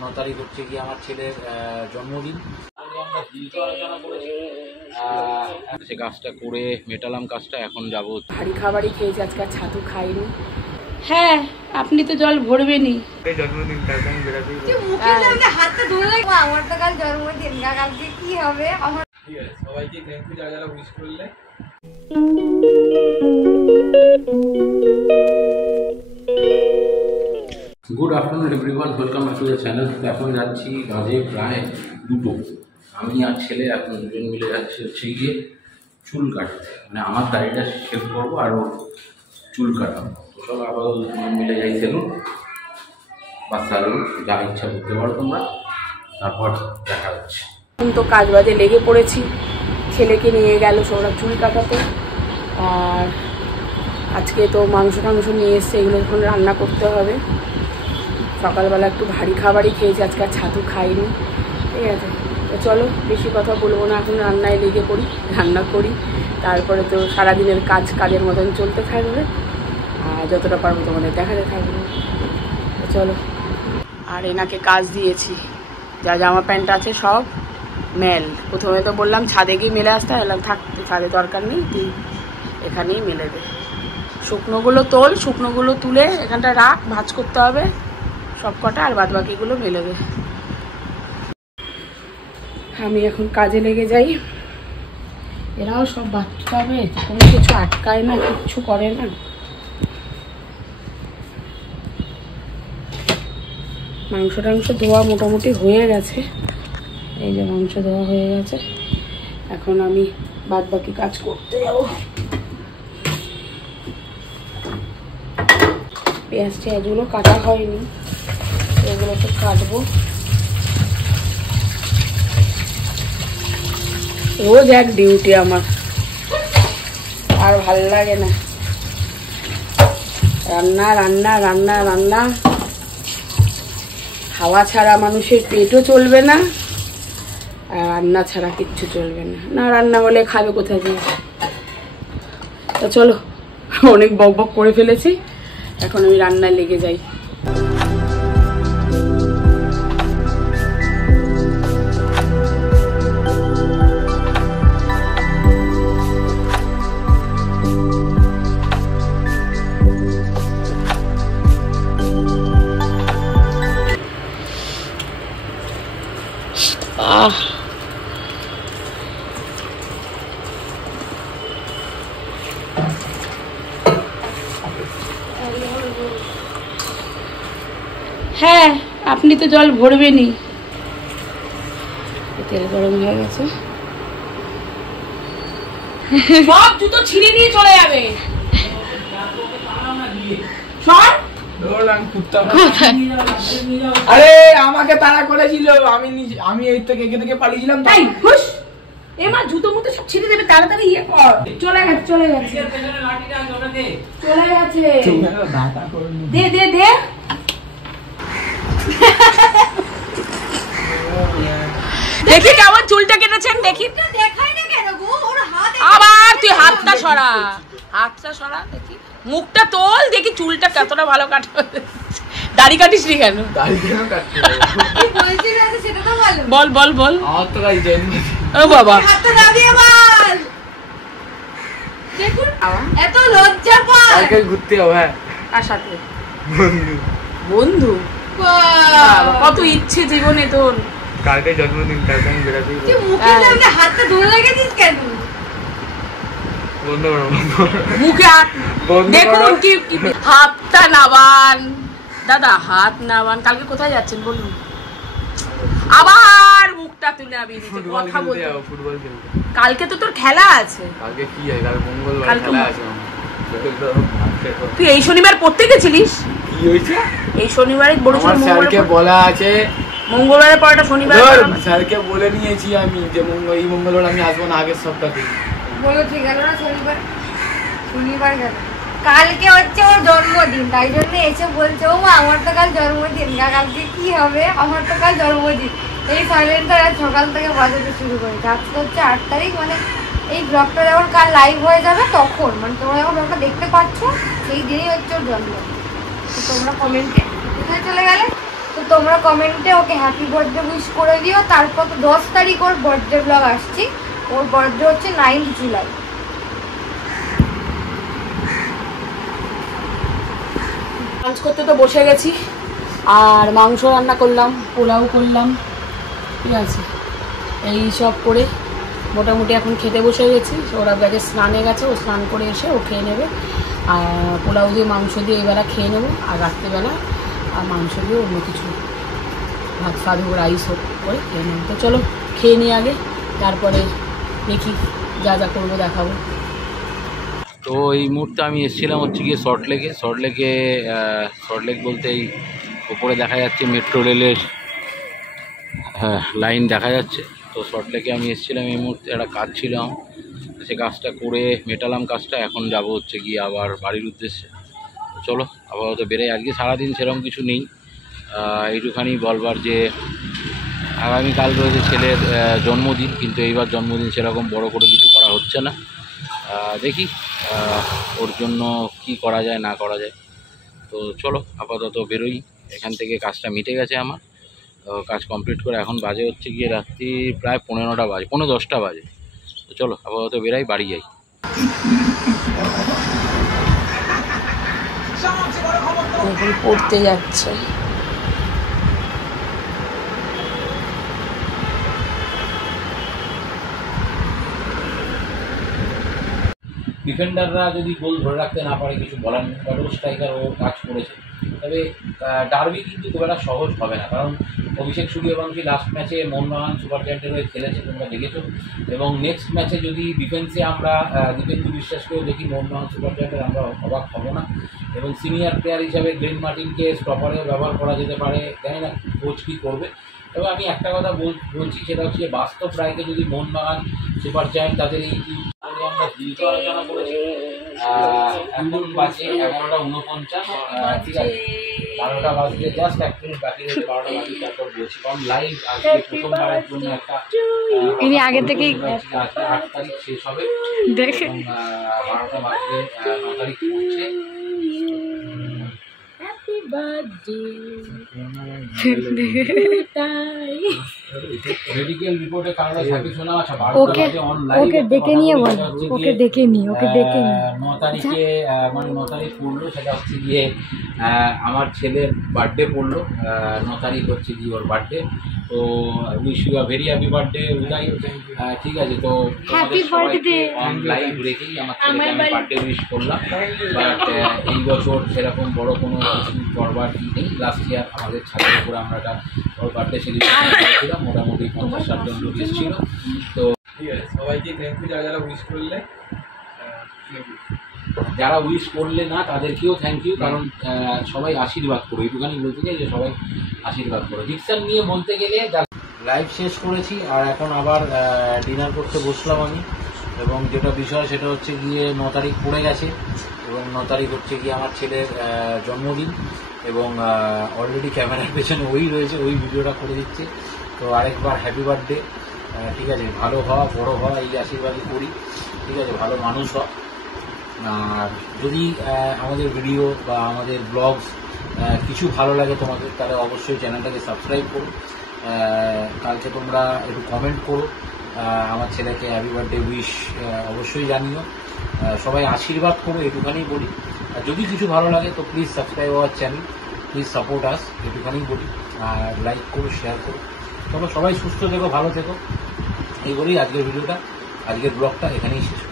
9 তারিখ হচ্ছে কি আমার ছেলের জন্মদিন। আমরা দিনটা আলোচনা করেছি, সে কাজটা করে মেটালাম কাজটা। এখন যাবো ভারী খাবারই খেয়েছি, আজকে আর ছাতু খাইনি। হ্যাঁ, আপনি তো জল ভরবেনই। জন্মদিন কালকে আমি বেড়াতেই হাতটা ধরে রাখবো। আমার তো কাল জন্মদিন, কালকে কি হবে আমার। ঠিক আছে, সবাইকে থ্যাংক ইউ যারা যারা উইশ করলে। Good afternoon everyone, welcome back to the channel. এখন যাচ্ছি বাজে প্রায় 2টো। আমি আর ছেলে এখন দুজন মিলে যাচ্ছি হচ্ছে গিয়ে চুল কাটতে, মানে আমার দাড়িটা শেভ করবো আর ওর চুল কাটাবো। তো চলো আপাতত দুজন মিলে যাই সেলুন বা স্যালুন, যা ইচ্ছা করতে পারো তোমরা। তারপর দেখা যাচ্ছে। এখন তো কাজ বাজে লেগে পড়েছি। ছেলেকে নিয়ে গেল সৌরভ চুল কাটাতে, আর আজকে তো মাংস নিয়ে এসছে, এগুলো এখন রান্না করতে হবে। সকালবেলা একটু ভারী খাবারই খেয়েছি, আজকে আর ছাতু খাইনি। ঠিক আছে, তো চলো বেশি কথা বলবো না, এখন রান্নায় লেগে পড়ি, রান্না করি। তারপরে তো সারাদিনের কাজের মতন চলতে থাকবে, আর যতটা পারবো তোমাদের দেখাতে থাকবে। তো চলো। আর এনাকে কাজ দিয়েছি, যা জামা প্যান্ট আছে সব মেল। প্রথমে তো বললাম ছাদে গিয়ে মেলে আসতে, এলাম থাকতে, ছাদে দরকার নেই, তুই এখানেই মেলে দে। শুকনোগুলো তোল, শুকনোগুলো তুলে এখানটা রাখ, ভাঁজ করতে হবে সব কটা, আর বাদ বাকিগুলো মেলে দে। আমি এখন কাজে লেগে যাই। এরাও সব বাচ্চা হবে, কোনো কিছু আটকায় না, কিচ্ছু করে না। মাংস ধোয়া মোটামুটি হয়ে গেছে, এই যে মাংস ধোয়া হয়ে গেছে। এখন আমি বাদ বাকি কাজ করতে যাবো। পেঁয়াজ টেয়াজগুলো কাটা হয়নি, এগুলো তো কাটবো। রোজ এক ডিউটি আমার, আর ভাল লাগে না। রান্না রান্না রান্না রান্না, খাওয়া ছাড়া মানুষের পেটও চলবে না, আর রান্না ছাড়া কিচ্ছু চলবে না। না রান্না হলে খাবে কোথায় দিয়ে? তো চলো, অনেক বক বক করে ফেলেছি, এখন আমি রান্নায় লেগে যাই। হ্যাঁ, আপনি তো জল ভরবেনই। তেল গরম হয়ে গেছে, সব জুতো ছিঁড়ে নিয়ে চলে যাবে। আরে আমাকে তাড়া করেছিল, আমি এই থেকে একে থেকে পালিয়েছিলাম। তাই হুশ, এমা জুতো মুতো সব ছিঁড়ে দেবে, তাড়াতাড়ি ইয়ে কর। চলে গেছে চলে গেছে দে দে দে। দেখি কেমন চুলটা কেটেছেন, দেখি। দেখাই না কেন গো, ওর হাত আবার তুই হাতটা সরা, হাতটা সরা, দেখি মুখটা তোল, দেখি চুলটা কতটা ভালো কাটা। দাড়ি কাটিস নি কেন? দাড়ি কেন কাটতে কি বলছিস না সেটা তো বলো। বল বল বল। আমার তো গাই জন্মদিন। ও বাবা, হাতটা দাবিয়ে বল। দেখুন এত লজ্জা পায়। কালকে ঘুরতে যাবো। হ্যাঁ, কার সাথে? বন্ধু। বন্ধু? বাবা, কত ইচ্ছে জীবনে তোর। কালকে জন্মদিন, কালকে আমি বেড়াতেই তুই মুখে সামনে হাতটা ধরে রেখেছিস কেন? বন্ধ করো, মুখে হাত দেখুন, কি হাতটা নাবান দাদা, হাত নাবান। কালকে কোথায় যাচ্ছেন বলুন? আবার মুখটা তুলে নাবিয়ে দিচ্ছে, কথা বলতে। ফুটবল খেলতে। কালকে তো তোর খেলা আছে। কালকে কি হয়? কালকে মঙ্গলবার খেলা আছে আমার। তুই এই শনিবার পড়তে গেছিলিস? কি হয়েছে? এই শনিবারে বড় স্যারকে বলা আছে, মঙ্গলবারের পরটা শনিবার। স্যারকে বলে নিয়েছি আমি যে এই মঙ্গলবার আমি আসবো না, আগের সপ্তাহে। বলো ঠিক গেল না শনিবার গেল। কালকে হচ্ছে ওর জন্মদিন, তাই জন্য এসে বলছে ও মা আমার তো কাল জন্মদিন, কালকে কি হবে, আমার তো কাল জন্মদিন। এই সাইলেন্টটা সকাল থেকে বাজাতে শুরু করেছে। আজকে হচ্ছে 8 তারিখ, মানে এই ব্লগটা যখন কাল লাইভ হয়ে যাবে তখন, মানে তোমরা যখন ব্লগটা দেখতে পাচ্ছ সেই দিনই হচ্ছে ওর জন্মদিন। তোমরা কমেন্টে কোথায় চলে গেলে? তো তোমরা কমেন্টে ওকে হ্যাপি বার্থডে উইশ করে দিও। তারপর তো 10 তারিখ ওর বার্থডে ব্লগ আসছে। ওর বার্থডে হচ্ছে 9 জুলাই। লাঞ্চ করতে তো বসে গেছি, আর মাংস রান্না করলাম, পোলাও করলাম, ঠিক আছে। এই সব করে মোটামুটি এখন খেতে বসে গেছি। ওরা ব্যাগে স্নানে গেছে, ও স্নান করে এসে ও খেয়ে নেবে। আর পোলাও দিয়ে মাংস দিয়ে এবেলা খেয়ে নেবো, আর রাত্রিবেলা আর মাংস দিয়ে অন্য কিছু ভাত ফাত হোক, রাইস হোক করে খেয়ে নেবো। তো চলো খেয়ে নিই আগে, তারপরে দেখি যা যা করবো দেখাবো। তো এই মুহূর্তে আমি এসেছিলাম হচ্ছে গিয়ে সল্টলেক বলতে এই ওপরে দেখা যাচ্ছে মেট্রো রেলের লাইন দেখা যাচ্ছে। তো সল্টলেকে আমি এসেছিলাম এই মুহূর্তে, একটা কাজ ছিল আমার, সে কাজটা করে মেটালাম কাজটা। এখন যাব হচ্ছে গিয়ে আবার বাড়ির উদ্দেশ্যে। চলো আপাতত বেরোই। আজকে সারাদিন সেরকম কিছু নেই, এইটুখানি বলবার যে আগামীকাল রয়েছে ছেলের জন্মদিন, কিন্তু এইবার জন্মদিন সেরকম বড় করে কিছু করা হচ্ছে না। দেখি ওর জন্য কি করা যায় না করা যায়। তো চলো আপাতত বেরোই এখান থেকে। কাজটা মিটে গেছে আমার, কাজ কমপ্লিট করে এখন বাজে হচ্ছে গিয়ে রাত্রি প্রায় 15টা বাজে, 10:30 বাজে। তো চলো আপাতত বেরাই, বাড়ি যাই। এখন পড়তে যাচ্ছে। ডিফেন্ডাররা যদি গোল ধরে রাখতে না পারে কিছু বলার নেই, বাট ও স্ট্রাইকার ও কাজ করেছে। তবে ডার্বি কিন্তু খুব একটা সহজ হবে না, কারণ অভিষেক সূর্যবংশী লাস্ট ম্যাচে মোহনবাগান সুপার জায়ান্টের হয়ে খেলেছে, তোমরা দেখেছো। এবং নেক্সট ম্যাচে যদি ডিফেন্সে আমরা দীপেন্দু বিশ্বাসকেও দেখি মোহনবাগান সুপার জায়ান্টের, আমরা অবাক হব না। এবং সিনিয়র প্লেয়ার হিসাবে গ্লেন মার্টিনকে স্টপারেও ব্যবহার করা যেতে পারে, জানি না কোচ কী করবে। তবে আমি একটা কথা বলছি, সেটা হচ্ছে বাস্তব রায়কে যদি মোহনবাগান সুপার জায়ান্ট তাদের এই আমরা দীর্ঘ আলোচনা করেছি। এখন বাজে 11:49, ঠিক আছে, 12টা বাজতে জাস্ট 1 মিনিট বাকি রয়েছে, 12টা বাজে তারপর বলছি, কারণ লাইভ আজকে প্রথমবারের জন্য একটা ইনি আগে থেকেই 8 তারিখ শেষ হবে, দেখে 12টা বাজতে 9 তারিখ পড়ছে। মেডিকেল রিপোর্টের কারণে থাকি শোনা আছে, ওকে ডেকে নিয়ে বল, ওকে ডেকে নি 9 তারিখে মানে 9 তারিখ পড়লো, সেটা হচ্ছে গিয়ে আমার ছেলের বার্থডে পড়লো। 9 তারিখ হচ্ছে গিয়ে ওর বার্থডে। তো wish you a very happy birthday Uday, ঠিক আছে। তো হ্যাপি বার্থডে অন লাইভ রেখেই আমার ছেলেকে আমি বার্থডে উইশ করলাম। বাট এই বছর সেরকম বড় কোনো কিছু করবার কি নেই। লাস্ট ইয়ার আমাদের ছাদের উপরে আমরা একটা ওর বার্থডে সেলিব্রেশন করেছিলাম, মোটামুটি 50-60 জন লোক এসেছিল। তো ঠিক আছে, সবাইকে থ্যাংক ইউ যারা যারা উইশ করলে। যারা উইশ করলে না তাদেরকেও থ্যাংক ইউ, কারণ সবাই আশীর্বাদ করো, এইটুখানি বলতে চাই যে সবাই আশীর্বাদ করো। ডিকশন নিয়ে বলতে গেলে লাইভ শেষ করেছি, আর এখন আবার ডিনার করতে বসলাম আমি। এবং যেটা বিষয় সেটা হচ্ছে গিয়ে 9 তারিখ পড়ে গেছে, এবং 9 তারিখ হচ্ছে গিয়ে আমার ছেলের জন্মদিন। এবং অলরেডি ক্যামেরার পেছনে ওই রয়েছে, ওই ভিডিওটা করে দিচ্ছে। তো আরেকবার হ্যাপি বার্থডে, ঠিক আছে। ভালো হওয়া, বড় হওয়া, এই আশীর্বাদই করি, ঠিক আছে। ভালো মানুষ হওয়া। আর যদি আমাদের ভিডিও বা আমাদের ব্লগস কিছু ভালো লাগে তোমাদের, তাহলে অবশ্যই চ্যানেলটাকে সাবস্ক্রাইব করো। কালকে তোমরা একটু কমেন্ট করো, আমার ছেলেকে হ্যাপি বার্থডে উইশ অবশ্যই জানিও। সবাই আশীর্বাদ করো, এটুখানি বলি। আর যদি কিছু ভালো লাগে তো please subscribe our channel, please support us, এটুখানি বলি। আর লাইক করো, শেয়ার করো। তোমরা সবাই সুস্থ থেকো, ভালো থেকো, এই বলেই আজকের ভিডিওটা, আজকের ব্লগটা এখানেই শেষ।